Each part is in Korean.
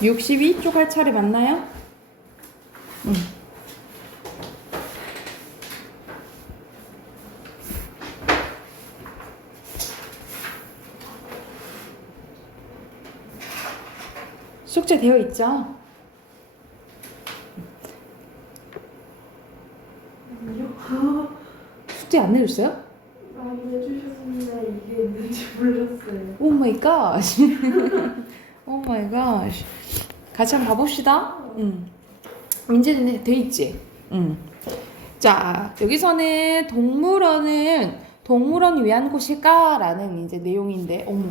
62쪽 할 차례 맞나요? 숙제 되어 있죠? 숙제 안 내줬어요? 많이 해주셨는데 이게 있는지 몰랐어요. 오 마이 갓. 오 마이 갓. 같이 한번 봐봅시다. 문제는 돼 있지? 자, 여기서는 동물원을 위한 곳일까라는 이제 내용인데, 어머.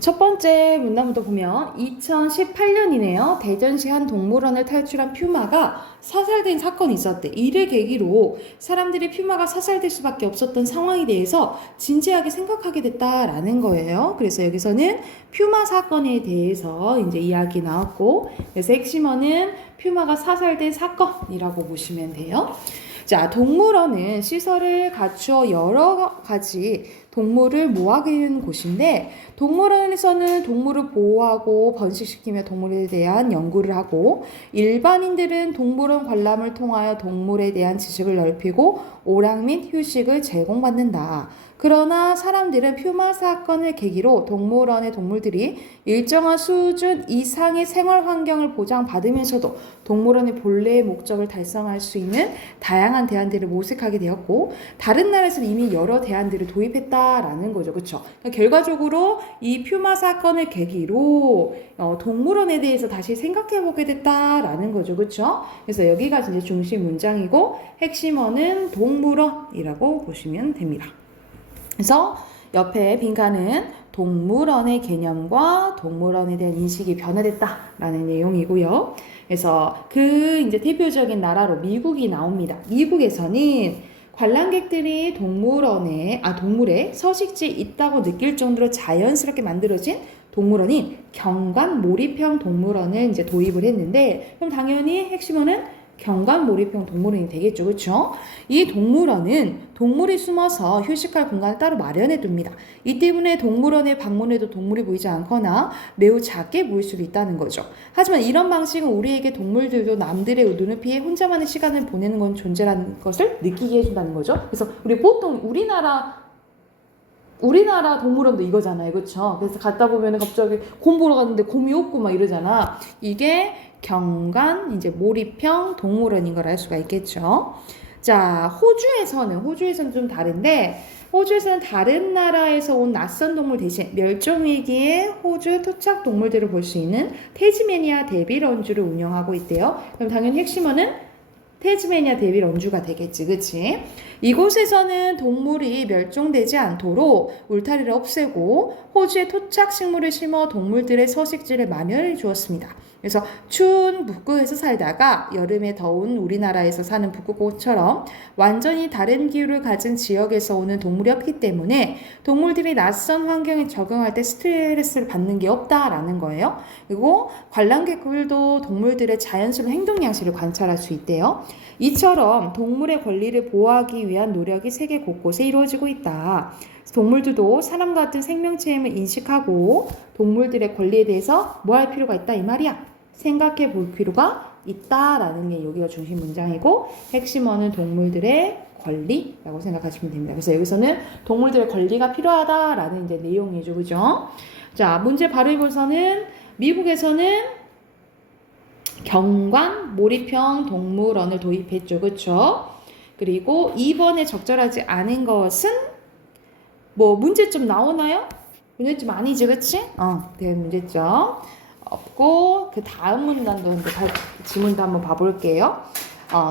첫 번째 문단부터 보면 2018년이네요. 대전시 한 동물원을 탈출한 퓨마가 사살된 사건이 있었대. 이를 계기로 사람들이 퓨마가 사살될 수밖에 없었던 상황에 대해서 진지하게 생각하게 됐다라는 거예요. 그래서 여기서는 퓨마 사건에 대해서 이제 이야기 나왔고, 그래서 핵심어는 퓨마가 사살된 사건이라고 보시면 돼요. 자, 동물원은 시설을 갖추어 여러 가지 동물을 모아기는 곳인데, 동물원에서는 동물을 보호하고 번식시키며 동물에 대한 연구를 하고, 일반인들은 동물원 관람을 통하여 동물에 대한 지식을 넓히고 오락 및 휴식을 제공받는다. 그러나 사람들은 퓨마 사건을 계기로 동물원의 동물들이 일정한 수준 이상의 생활 환경을 보장받으면서도 동물원의 본래의 목적을 달성할 수 있는 다양한 대안들을 모색하게 되었고, 다른 나라에서는 이미 여러 대안들을 도입했다라는 거죠. 그렇죠? 그러니까 결과적으로 이 퓨마 사건을 계기로 동물원에 대해서 다시 생각해보게 됐다라는 거죠. 그렇죠? 그래서 여기가 이제 중심 문장이고, 핵심어는 동물원이라고 보시면 됩니다. 그래서 옆에 빈칸은 동물원의 개념과 동물원에 대한 인식이 변화됐다라는 내용이고요. 그래서 그 이제 대표적인 나라로 미국이 나옵니다. 미국에서는 관람객들이 동물에 서식지에 있다고 느낄 정도로 자연스럽게 만들어진 동물원인 경관 몰입형 동물원을 이제 도입을 했는데, 그럼 당연히 핵심어는 경관 몰입형 동물원이 되겠죠. 그렇죠? 이 동물원은 동물이 숨어서 휴식할 공간을 따로 마련해 둡니다. 이 때문에 동물원에 방문해도 동물이 보이지 않거나 매우 작게 보일 수도 있다는 거죠. 하지만 이런 방식은 우리에게 동물들도 남들의 눈을 피해 혼자만의 시간을 보내는 건 존재라는 것을 느끼게 해준다는 거죠. 그래서 우리 보통 우리나라 동물원도 이거잖아요. 그렇죠? 그래서 갔다 보면 갑자기 곰 보러 갔는데 곰이 없고 막 이러잖아. 이게 경관 이제 몰입형 동물원인 걸 알 수가 있겠죠. 자, 호주에서는 좀 다른데, 호주에서는 다른 나라에서 온 낯선 동물 대신 멸종위기의 호주 토착 동물들을 볼 수 있는 태즈메니아 데빌런주를 운영하고 있대요. 그럼 당연히 핵심어는 태즈메니아 데빌런주가 되겠지, 그치? 이곳에서는 동물이 멸종되지 않도록 울타리를 없애고 호주에 토착 식물을 심어 동물들의 서식지를 마련해 주었습니다. 그래서 추운 북극에서 살다가 여름에 더운 우리나라에서 사는 북극곰처럼 완전히 다른 기후를 가진 지역에서 오는 동물이 없기 때문에 동물들이 낯선 환경에 적응할 때 스트레스를 받는 게 없다라는 거예요. 그리고 관람객들도 동물들의 자연스러운 행동 양식을 관찰할 수 있대요. 이처럼 동물의 권리를 보호하기 위한 노력이 세계 곳곳에 이루어지고 있다. 동물들도 사람 같은 생명체임을 인식하고 동물들의 권리에 대해서 뭐 할 필요가 있다 이 말이야. 생각해 볼 필요가 있다라는 게 여기가 중심 문장이고, 핵심어는 동물들의 권리라고 생각하시면 됩니다. 그래서 여기서는 동물들의 권리가 필요하다라는 이제 내용이죠. 그죠? 자, 문제 바로 이거서는 미국에서는 경관 몰입형 동물원을 도입했죠. 그렇죠? 그리고 2번에 적절하지 않은 것은 뭐 문제점 나오나요? 문제점 아니지, 그치? 네, 문제점 없고, 그 다음 지문도 한번 봐볼게요.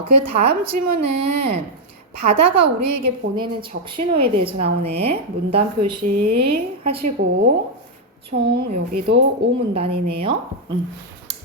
그 다음 지문은 바다가 우리에게 보내는 적신호에 대해서 나오네. 문단 표시 하시고, 총 여기도 5문단이네요.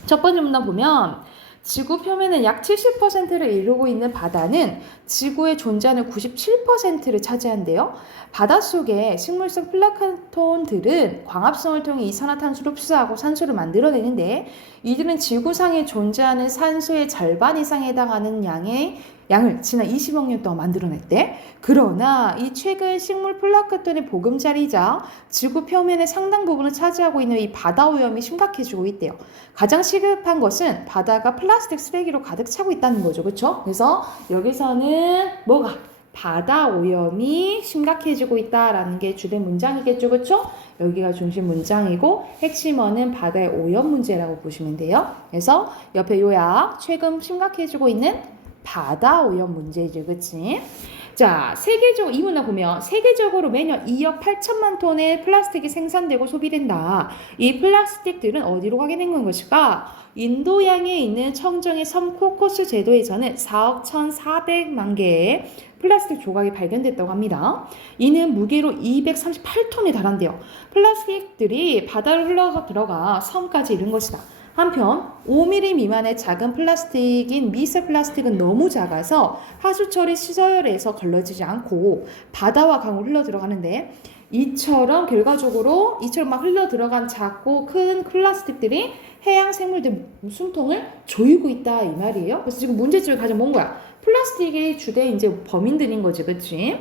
첫 번째 문단 보면, 지구 표면의 약 70%를 이루고 있는 바다는 지구에 존재하는 97%를 차지한대요. 바닷속의 식물성 플랑크톤들은 광합성을 통해 이산화탄소를 흡수하고 산소를 만들어내는데, 이들은 지구상에 존재하는 산소의 절반 이상에 해당하는 양의 양을 지난 20억 년 동안 만들어냈대. 그러나 이 최근 식물 플랑크톤의 보금자리이자 지구 표면의 상당 부분을 차지하고 있는 이 바다 오염이 심각해지고 있대요. 가장 시급한 것은 바다가 플라스틱 쓰레기로 가득 차고 있다는 거죠. 그렇죠? 그래서 여기서는 뭐가? 바다 오염이 심각해지고 있다라는 게 주된 문장이겠죠. 그렇죠? 여기가 중심 문장이고 핵심어는 바다의 오염 문제라고 보시면 돼요. 그래서 옆에 요약, 최근 심각해지고 있는 바다 오염 문제죠. 그치? 자, 세계적으로 이 문화 보면 세계적으로 매년 2억 8천만 톤의 플라스틱이 생산되고 소비된다. 이 플라스틱들은 어디로 가게 된 것일까? 인도양에 있는 청정의 섬 코코스 제도에서는 4억 1,400만 개의 플라스틱 조각이 발견됐다고 합니다. 이는 무게로 238톤에 달한대요. 플라스틱들이 바다로 흘러 들어가 섬까지 이른 것이다. 한편 5mm 미만의 작은 플라스틱인 미세 플라스틱은 너무 작아서 하수처리 시설에서 걸러지지 않고 바다와 강으로 흘러 들어가는데 이처럼 결과적으로 이처럼 막 흘러 들어간 작고 큰 플라스틱들이 해양 생물들 숨통을 조이고 있다 이 말이에요. 그래서 지금 문제점이 가장 뭔 거야? 플라스틱이 주된 이제 범인들인 거지, 그치?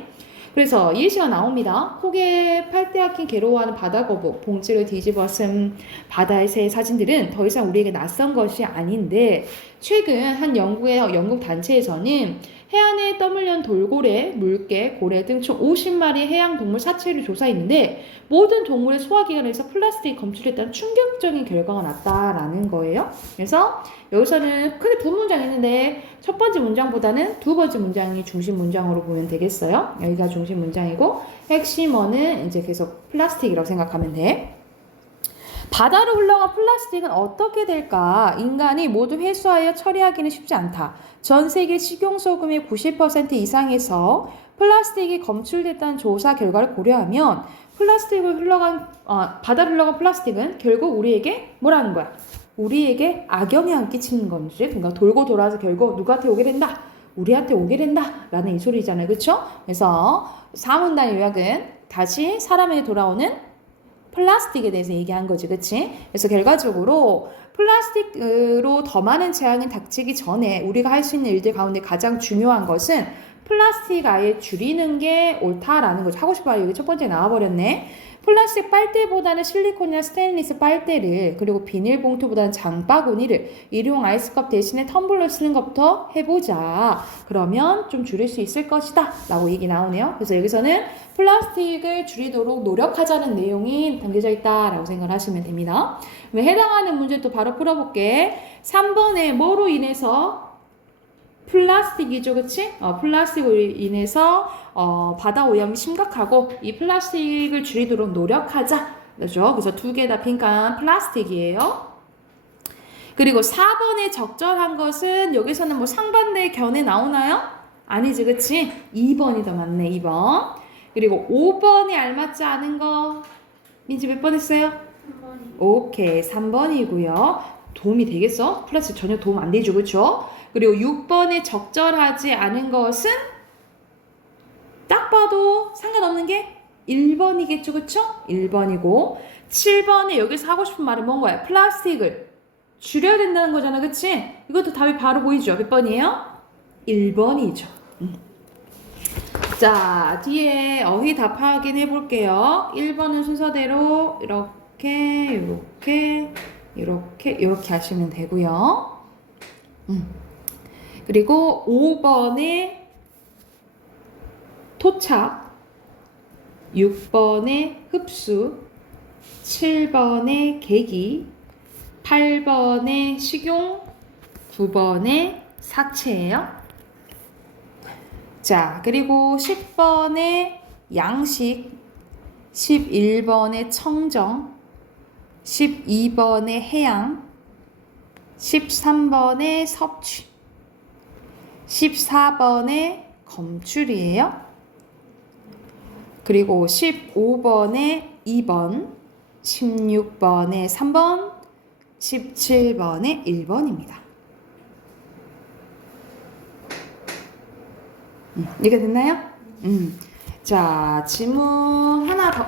그래서 예시가 나옵니다. 폭에 팔대 악힌 괴로워하는 바다거북, 봉지를 뒤집어 쓴 바다의 새 사진들은 더 이상 우리에게 낯선 것이 아닌데 최근 한 영국 단체에서는 해안에 떠밀려온 돌고래, 물개, 고래 등 총 50마리 해양 동물 사체를 조사했는데 모든 동물의 소화기관에서 플라스틱이 검출됐다는 충격적인 결과가 났다라는 거예요. 그래서 여기서는 크게 두 문장 있는데 첫 번째 문장보다는 두 번째 문장이 중심 문장으로 보면 되겠어요. 여기가 중심 문장이고 핵심어는 이제 계속 플라스틱이라고 생각하면 돼. 바다로 흘러간 플라스틱은 어떻게 될까? 인간이 모두 회수하여 처리하기는 쉽지 않다. 전 세계 식용소금의 90% 이상에서 플라스틱이 검출됐다는 조사 결과를 고려하면 바다로 흘러간 플라스틱은 결국 우리에게 뭐라는 거야? 우리에게 악영향을 끼치는 건지, 그러니까 돌고 돌아서 결국 누구한테 오게 된다? 우리한테 오게 된다 라는 이 소리잖아요. 그렇죠? 그래서 4문단 요약은 다시 사람에게 돌아오는 플라스틱에 대해서 얘기한 거지, 그치? 그래서 결과적으로 플라스틱으로 더 많은 재앙이 닥치기 전에 우리가 할 수 있는 일들 가운데 가장 중요한 것은 플라스틱 아예 줄이는 게 옳다라는 거죠. 하고 싶어 여기 첫 번째 나와버렸네. 플라스틱 빨대보다는 실리콘이나 스테인리스 빨대를, 그리고 비닐봉투보다는 장바구니를, 일회용 아이스컵 대신에 텀블러 쓰는 것부터 해보자. 그러면 좀 줄일 수 있을 것이다 라고 얘기 나오네요. 그래서 여기서는 플라스틱을 줄이도록 노력하자는 내용이 담겨져 있다라고 생각을 하시면 됩니다. 해당하는 문제 또 바로 풀어볼게. 3번에 뭐로 인해서 플라스틱이죠, 그치? 플라스틱으로 인해서 바다 오염이 심각하고 이 플라스틱을 줄이도록 노력하자. 그죠? 그래서 두 개 다 빈칸 플라스틱이에요. 그리고 4번에 적절한 것은 여기서는 뭐 상반대 견해 나오나요? 아니지, 그치? 2번이 더 맞네, 2번. 그리고 5번에 알맞지 않은 거 민지 몇 번 했어요? 3번이. 오케이, 3번이고요. 도움이 되겠어? 플라스틱 전혀 도움 안 되죠, 그쵸? 그리고 6번에 적절하지 않은 것은 딱 봐도 상관없는 게 1번이겠죠, 그쵸? 1번이고 7번에 여기서 하고 싶은 말은 뭔가요? 플라스틱을 줄여야 된다는 거잖아, 그치? 이것도 답이 바로 보이죠? 몇 번이에요? 1번이죠. 자, 뒤에 어휘 답 확인해 볼게요. 1번은 순서대로 이렇게 하시면 되고요. 그리고 5번에 토착, 6번에 흡수, 7번에 계기, 8번에 식용, 9번에 사체예요. 자, 그리고 10번에 양식, 11번에 청정, 12번에 해양, 13번에 섭취, 14번에 검출이에요. 그리고 15번에 2번, 16번에 3번, 17번에 1번입니다. 이게 됐나요? 자, 지문 하나 더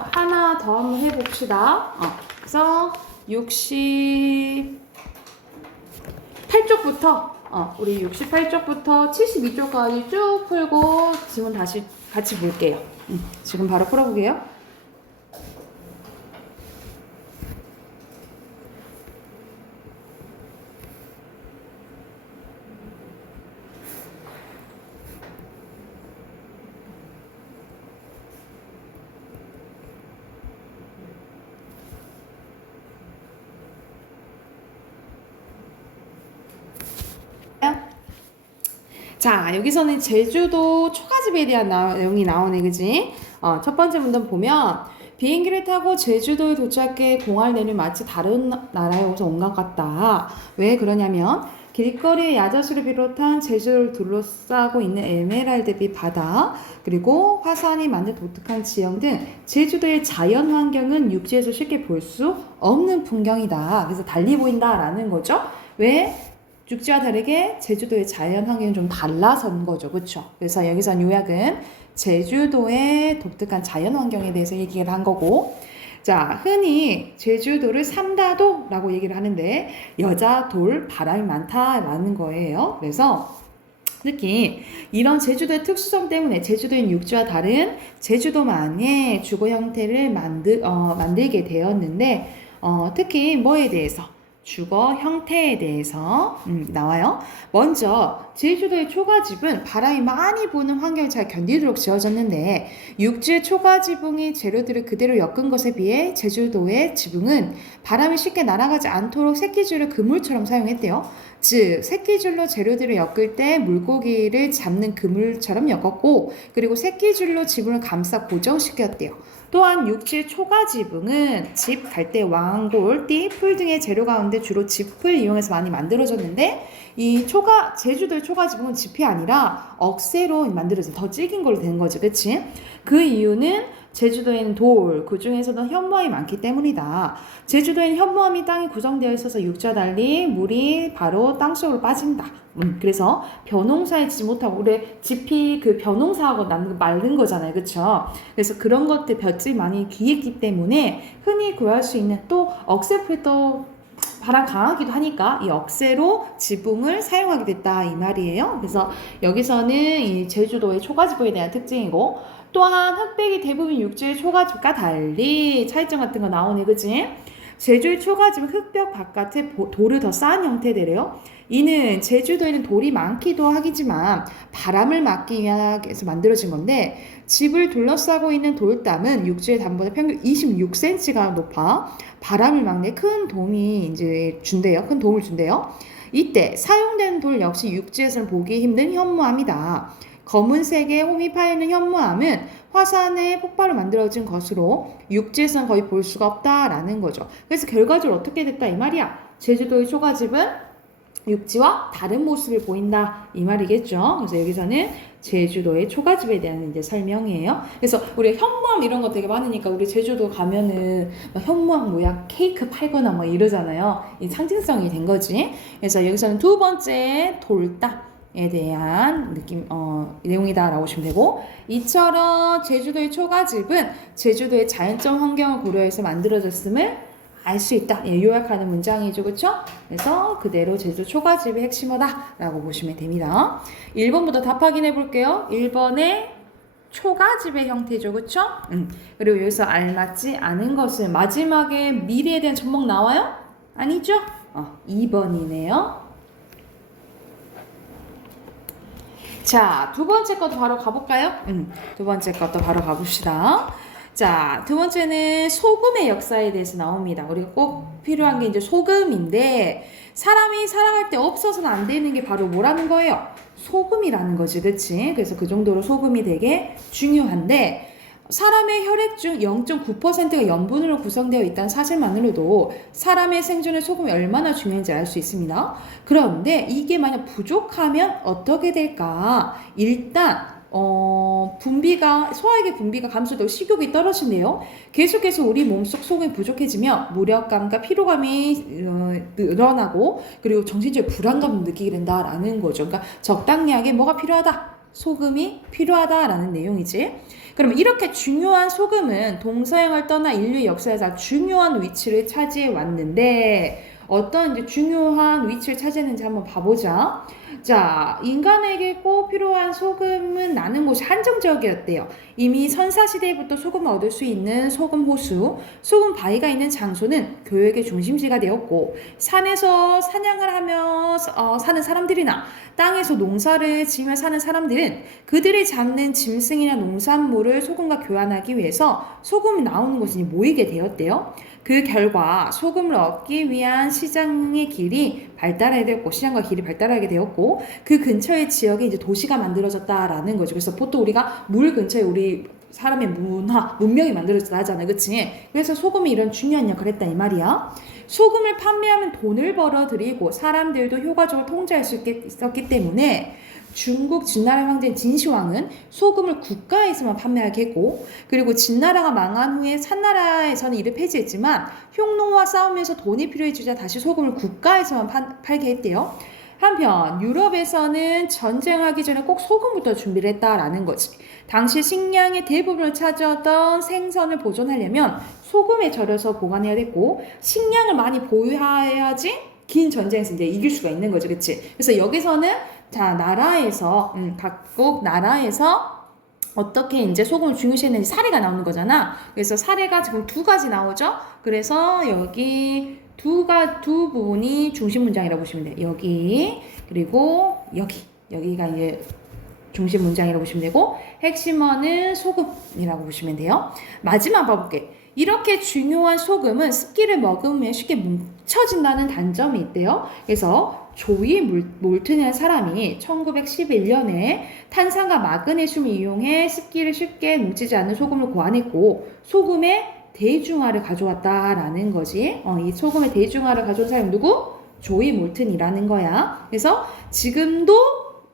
한번 해봅시다. 그래서 68쪽부터 우리 68쪽부터 72쪽까지 쭉 풀고 지문 다시 같이 볼게요. 지금 바로 풀어보게요. 자, 여기서는 제주도 초가집에 대한 내용이 나오네, 그지? 첫 번째 문단 보면 비행기를 타고 제주도에 도착해 공항을 내리면 마치 다른 나라에 오서 온 것 같다. 왜 그러냐면 길거리의 야자수를 비롯한 제주도를 둘러싸고 있는 에메랄드빛 바다, 그리고 화산이 만든 독특한 지형 등 제주도의 자연 환경은 육지에서 쉽게 볼 수 없는 풍경이다. 그래서 달리 보인다라는 거죠. 왜? 육지와 다르게 제주도의 자연 환경이 좀 달라서인 거죠. 그렇죠? 그래서 여기서 요약은 제주도의 독특한 자연 환경에 대해서 얘기를 한 거고, 자, 흔히 제주도를 삼다도라고 얘기를 하는데 여자 돌 바람이 많다라는 거예요. 그래서 특히 이런 제주도의 특수성 때문에 제주도인 육지와 다른 제주도만의 주거 형태를 만들게 되었는데, 특히 뭐에 대해서? 주거 형태에 대해서 나와요. 먼저 제주도의 초가집은 바람이 많이 부는 환경을 잘 견디도록 지어졌는데 육지의 초가지붕이 재료들을 그대로 엮은 것에 비해 제주도의 지붕은 바람이 쉽게 날아가지 않도록 새끼줄을 그물처럼 사용했대요. 즉 새끼줄로 재료들을 엮을 때 물고기를 잡는 그물처럼 엮었고, 그리고 새끼줄로 지붕을 감싸 고정시켰대요. 또한 육지의 초가지붕은 집, 갈대, 왕골, 띠, 풀 등의 재료 가운데 주로 짚을 이용해서 많이 만들어졌는데, 이 제주도의 초가지붕은 짚이 아니라 억새로 만들어진 더 질긴 걸로 된 거죠. 그치? 그 이유는 제주도에는 돌, 그 중에서도 현무암이 많기 때문이다. 제주도에는 현무암이 땅에 구성되어 있어서 육지와 달리 물이 바로 땅속으로 빠진다. 그래서 벼농사에 지지 못하고, 우리 짚이 그 벼농사하고 마른 거잖아요. 그쵸? 그래서 그런 것들 볕이 많이 귀했기 때문에 흔히 구할 수 있는, 또 억새풀도 바람 강하기도 하니까 이 억새로 지붕을 사용하게 됐다 이 말이에요. 그래서 여기서는 이 제주도의 초가지붕에 대한 특징이고, 또한 흑백이 대부분 육지의 초가집과 달리 차이점 같은 거 나오네, 그치? 제주의 초가집은 흑벽 바깥에 돌을 더 쌓은 형태대래요. 이는 제주도에는 돌이 많기도 하지만 바람을 막기 위해서 만들어진 건데, 집을 둘러싸고 있는 돌담은 육지의 담보다 평균 26cm가 높아 바람을 막는 큰 도움이 이제 준대요. 큰 도움을 준대요. 이때 사용된 돌 역시 육지에서는 보기 힘든 현무암이다. 검은색의 홈이 파이는 현무암은 화산의 폭발로 만들어진 것으로 육지에서는 거의 볼 수가 없다라는 거죠. 그래서 결과적으로 어떻게 됐다 이 말이야. 제주도의 초가집은 육지와 다른 모습을 보인다 이 말이겠죠. 그래서 여기서는 제주도의 초가집에 대한 이제 설명이에요. 그래서 우리 현무암 이런 거 되게 많으니까 우리 제주도 가면은 막 현무암 모양 케이크 팔거나 막 이러잖아요. 이 상징성이 된 거지. 그래서 여기서는 두 번째 돌담에 대한 내용이다라고 보시면 되고, 이처럼 제주도의 초가집은 제주도의 자연적 환경을 고려해서 만들어졌음을 알 수 있다. 예, 요약하는 문장이죠. 그쵸? 그래서 그대로 제주 초가집의 핵심어다 라고 보시면 됩니다. 1번부터 답 확인해 볼게요. 1번에 초가집의 형태죠. 그쵸? 그리고 여기서 알맞지 않은 것은 마지막에 미래에 대한 전목 나와요? 아니죠? 2번이네요. 자, 두 번째 것도 바로 가볼까요? 두 번째 것도 바로 가봅시다. 자, 두 번째는 소금의 역사에 대해서 나옵니다. 우리가 꼭 필요한 게 이제 소금인데, 사람이 살아갈 때 없어서는 안 되는 게 바로 뭐라는 거예요? 소금이라는 거지, 그치? 그래서 그 정도로 소금이 되게 중요한데, 사람의 혈액 중 0.9%가 염분으로 구성되어 있다는 사실만으로도 사람의 생존에 소금이 얼마나 중요한지 알 수 있습니다. 그런데 이게 만약 부족하면 어떻게 될까? 일단 소화액의 분비가 감소되고 식욕이 떨어지네요. 계속해서 우리 몸속 소금이 부족해지면 무력감과 피로감이 늘어나고, 그리고 정신적인 불안감을 느끼게 된다라는 거죠. 그러니까 적당량의 뭐가 필요하다? 소금이 필요하다라는 내용이지. 그러면 이렇게 중요한 소금은 동서양을 떠나 인류의 역사에서 중요한 위치를 차지해 왔는데 어떤 이제 중요한 위치를 차지했는지 한번 봐보자. 자, 인간에게 꼭 필요한 소금은 나는 곳이 한정적이었대요. 이미 선사시대부터 소금을 얻을 수 있는 소금 호수, 소금 바위가 있는 장소는 교역의 중심지가 되었고, 산에서 사냥을 하며 사는 사람들이나 땅에서 농사를 지으며 사는 사람들은 그들이 잡는 짐승이나 농산물을 소금과 교환하기 위해서 소금이 나오는 곳에 모이게 되었대요. 그 결과 소금을 얻기 위한 시장의 길이 발달하게 되었고, 시장과 길이 발달하게 되었고, 그 근처의 지역에 이제 도시가 만들어졌다라는 거죠. 그래서 보통 우리가 물 근처에 우리 사람의 문명이 만들어졌다 하잖아요. 그치? 그래서 소금이 이런 중요한 역할을 했다 이 말이야. 소금을 판매하면 돈을 벌어들이고 사람들도 효과적으로 통제할 수 있었기 때문에 중국 진나라 황제 진시황은 소금을 국가에서만 판매하게 했고, 그리고 진나라가 망한 후에 산나라에서는 이를 폐지했지만 효노와 싸우면서 돈이 필요해지자 다시 소금을 국가에서만 팔게 했대요. 한편 유럽에서는 전쟁하기 전에 꼭 소금부터 준비를 했다라는 거지. 당시 식량의 대부분을 차지하던 생선을 보존하려면 소금에 절여서 보관해야 됐고, 식량을 많이 보유해야지 긴 전쟁에서 이제 이길 수가 있는 거죠. 그치? 그래서 여기서는 자, 각국 나라에서 어떻게 이제 소금을 중요시했는지 사례가 나오는 거잖아. 그래서 사례가 지금 두 가지 나오죠. 그래서 여기 두 부분이 중심 문장이라고 보시면 돼요. 여기 그리고 여기가 이제 중심 문장이라고 보시면 되고, 핵심어는 소금이라고 보시면 돼요. 마지막 봐볼게. 이렇게 중요한 소금은 습기를 먹으면 쉽게 뭉쳐진다는 단점이 있대요. 그래서 조이 몰튼이라는 사람이 1911년에 탄산과 마그네슘을 이용해 습기를 쉽게 뭉치지 않는 소금을 고안했고, 소금의 대중화를 가져왔다라는 거지. 이 소금의 대중화를 가져온 사람이 누구? 조이 몰튼이라는 거야. 그래서 지금도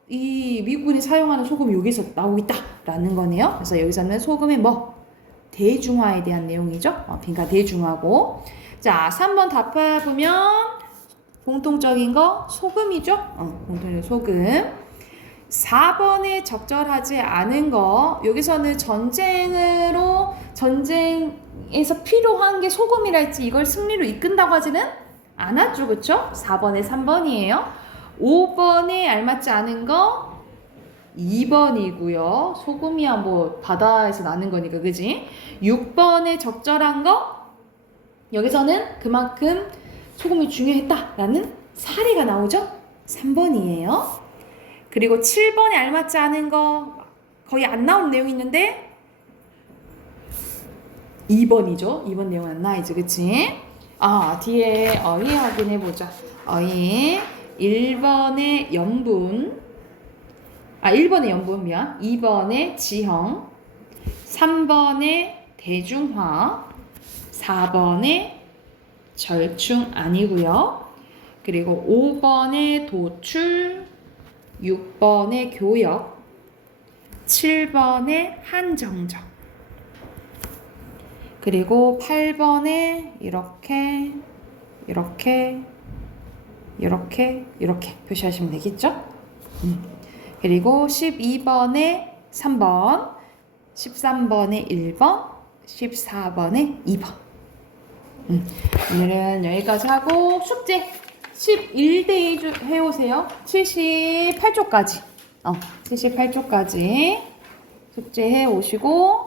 이 미국인이 사용하는 소금이 여기서 나오고 있다라는 거네요. 그래서 여기서는 소금의 대중화에 대한 내용이죠. 빈칸 대중화고. 자, 3번 답해보면 공통적인 거 소금이죠. 공통적인 소금. 4번에 적절하지 않은 거, 여기서는 전쟁에서 필요한 게 소금이랄지 이걸 승리로 이끈다고 하지는 않았죠. 그쵸? 4번에 3번이에요. 5번에 알맞지 않은 거 2번이고요. 소금이야 바다에서 나는 거니까, 그지? 6번에 적절한 거, 여기서는 그만큼 소금이 중요했다라는 사례가 나오죠? 3번이에요. 그리고 7번에 알맞지 않은 거 거의 안 나온 내용이 있는데 2번이죠. 2번 내용은 안 나와있죠. 그치? 뒤에 어휘 확인해보자. 어휘 1번의 염분, 2번의 지형, 3번의 대중화, 4번의 절충 아니고요. 그리고 5번의 도출, 6번의 교역, 7번의 한정적, 그리고 8번에 이렇게 표시하시면 되겠죠? 그리고 12번에 3번, 13번에 1번, 14번에 2번. 오늘은 여기까지 하고 숙제 11대2 해오세요. 78쪽까지. 78쪽까지 숙제 해오시고